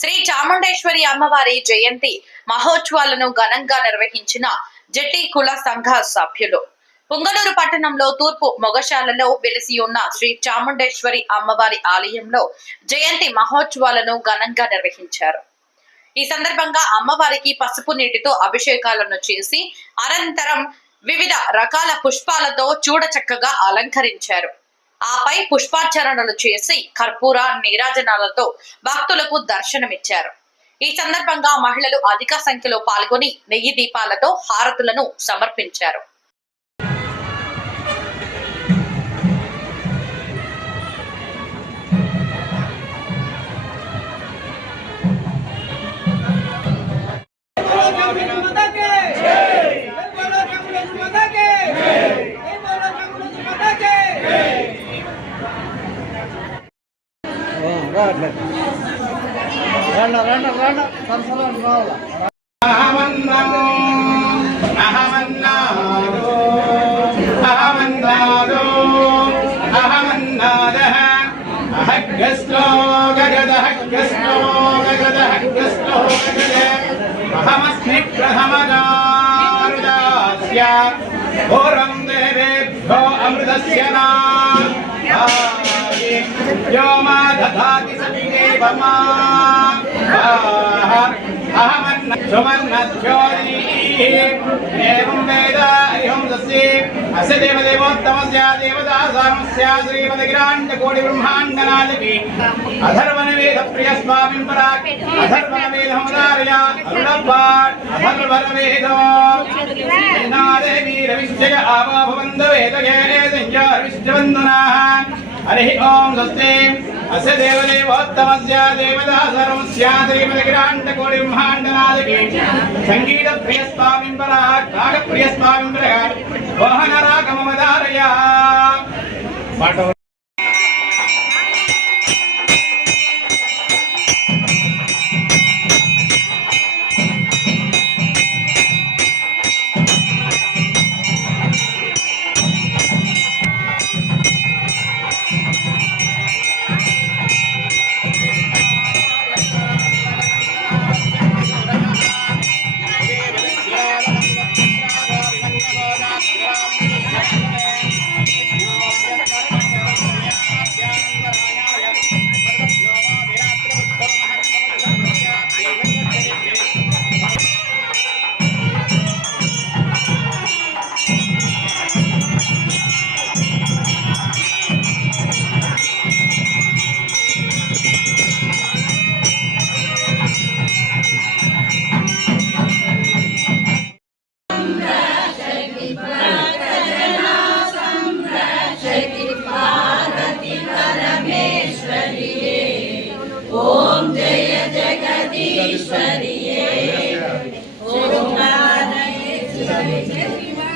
శ్రీ చాముండేశ్వరి అమ్మవారి జయంతి మహోత్సవాలను ఘనంగా నిర్వహించిన జట్టి కుల సంఘ సభ్యులు. పుంగలూరు పట్టణంలో తూర్పు మొగశాలలో వెలిసి ఉన్న శ్రీ చాముండేశ్వరి అమ్మవారి ఆలయంలో జయంతి మహోత్సవాలను ఘనంగా నిర్వహించారు. ఈ సందర్భంగా అమ్మవారికి పసుపు నీటితో అభిషేకాలను చేసి అనంతరం వివిధ రకాల పుష్పాలతో చూడచక్కగా అలంకరించారు. ఆపై పుష్పార్చనలు చేసి కర్పూర నీరాజనాలతో భక్తులకు దర్శనమిచ్చారు. ఈ సందర్భంగా మహిళలు అధిక సంఖ్యలో పాల్గొని నెయ్యి దీపాలతో హారతులను సమర్పించారు. సరసరం రావాలా అహమన్నాము అహమన్నాదో అహమన్నాదో అహమన్నాదః అహగ్గస్లో एवं वेद हरिहं सस्ये अस्य देवदेवोत्तमस्य देवदासामस्य श्रीमदगिराण्डकोटिब्रह्माण्डनादपि अधर्वणवेदप्रियस्वामिं परा अधर्वणवेदमुदारया अरुणपाट् अधर्वणवेदो అస దేవదేవోత్తమస్య దేవదాసరమస్య శ్రీమదగిరాండకోడి బ్రహ్మాండనాథకి సంగీత ప్రియస్వామింబర కాగ ప్రియస్వామింబర వాహనరాగమదారయ పాట ओम जय जगदीश्वरिये। ओम नारायण शिवाय शिवाय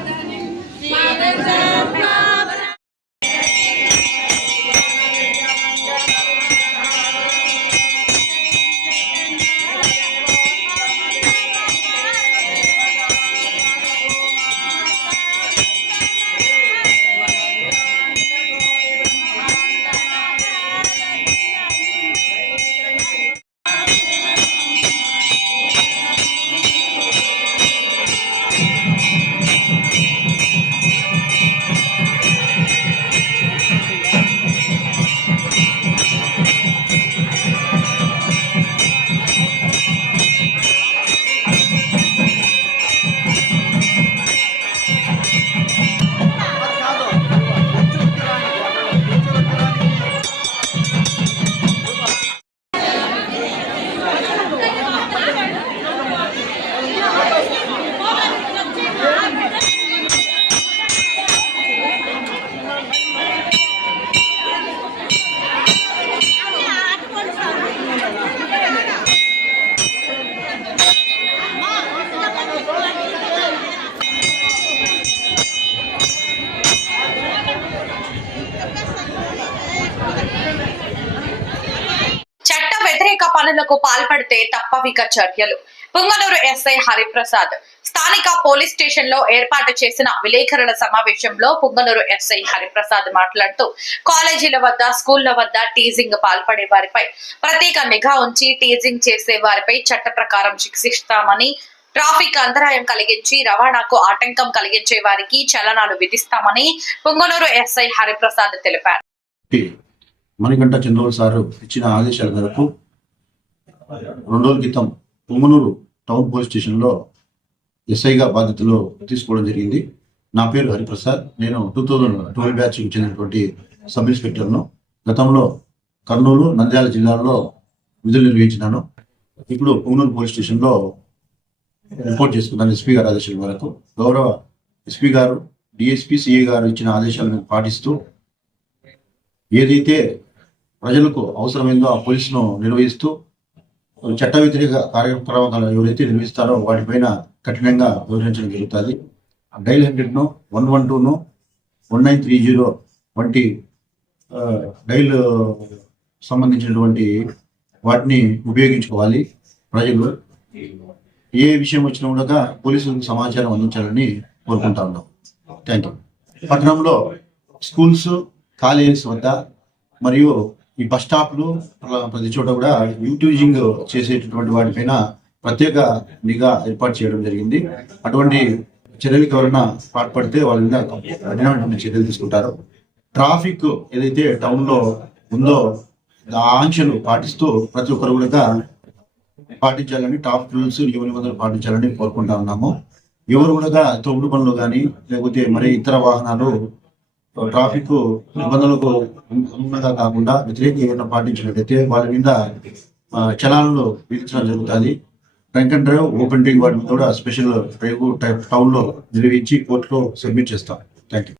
వ్యతిరేక పనులకు పాల్పడితే తప్పవిక చర్యలు. పుంగనూరు ఎస్ఐ హరిప్రసాద్ స్థానిక పోలీస్ స్టేషన్లో ఏర్పాటు చేసిన విలేకరుల సమావేశంలో పుంగనూరు ఎస్ఐ హరిప్రసాద్ మాట్లాడుతూ కాలేజీల వద్ద స్కూళ్ళ వద్ద టీజింగ్ పాల్పడే వారిపై ప్రత్యేక నిఘా ఉంచి టీజింగ్ చేసే వారిపై చట్ట ప్రకారం శిక్షిస్తామని ట్రాఫిక్ అంతరాయం కలిగించి రవాణాకు ఆటంకం కలిగించే వారికి చలనాలు విధిస్తామని పుంగనూరు ఎస్ఐ హరిప్రసాద్ తెలిపారు. మణికంఠ చంద్రబాబు సారు ఇచ్చిన ఆదేశాల మేరకు రెండు రోజుల క్రితం పుంగనూరు టౌన్ పోలీస్ స్టేషన్లో ఎస్ఐగా బాధ్యతలు తీసుకోవడం జరిగింది. నా పేరు హరిప్రసాద్. నేను టూ థౌజండ్ ట్వెల్వ్ బ్యాచ్కి చెందినటువంటి సబ్ ఇన్స్పెక్టర్ను. గతంలో కర్నూలు నంద్యాల జిల్లాల్లో విధులు నిర్వహించినాను. ఇప్పుడు పుంగనూరు పోలీస్ స్టేషన్లో రిపోర్ట్ చేసుకున్నాను ఎస్పీ గారు ఆదేశాల మేరకు. గౌరవ ఎస్పీ గారు డిఎస్పీ సిఏ గారు ఇచ్చిన ఆదేశాలను పాటిస్తూ ఏదైతే ప్రజలకు అవసరమైందో ఆ పోలీసును నిర్వహిస్తూ చట్ట వ్యతిరేక కార్యక్రమాలు ఎవరైతే నిర్వహిస్తారో వాటిపైన కఠినంగా వివరించడం జరుగుతుంది. డైల్ హండ్రెడ్ను వన్ వన్ టూను వన్ నైన్ త్రీ జీరో వంటి డైల్ సంబంధించినటువంటి వాటిని ఉపయోగించుకోవాలి ప్రజలు. ఏ విషయం వచ్చినా కూడా పోలీసులకు సమాచారం అందించాలని కోరుకుంటా ఉన్నాం. థ్యాంక్ యూ పట్టణంలో స్కూల్స్ కాలేజెస్ వద్ద మరియు ఈ బస్ స్టాప్లు ప్రతి చోట కూడా యూట్యూజింగ్ చేసేటటువంటి వాటిపైన ప్రత్యేక నిఘా ఏర్పాటు చేయడం జరిగింది. అటువంటి చర్యలకు ఎవరైనా పాల్పడితే వాళ్ళ మీద కఠినమైనటువంటి చర్యలు తీసుకుంటారు. ట్రాఫిక్ ఏదైతే టౌన్లో ఉందో ఆ ఆంక్షలు పాటిస్తూ ప్రతి ఒక్కరు కూడా పాటించాలని ట్రాఫిక్ రూల్స్ నియమ నిబంధనలు పాటించాలని కోరుకుంటా ఉన్నాము. ఎవరు కూడా తొమ్మిది పనులు కానీ లేకపోతే మరి ఇతర వాహనాలు ట్రాఫిక్ నిబంధనలకు అనుగుణంగా కాకుండా వ్యతిరేక ఏమైనా పాటించినట్లయితే వాళ్ళ మీద చలాలను విధించడం జరుగుతుంది. Drunk and drive open drink వాటిని కూడా స్పెషల్ డ్రైవ్ టైప్ టౌన్లో నిర్వహించి కోర్టులో సబ్మిట్ చేస్తాం. Thank you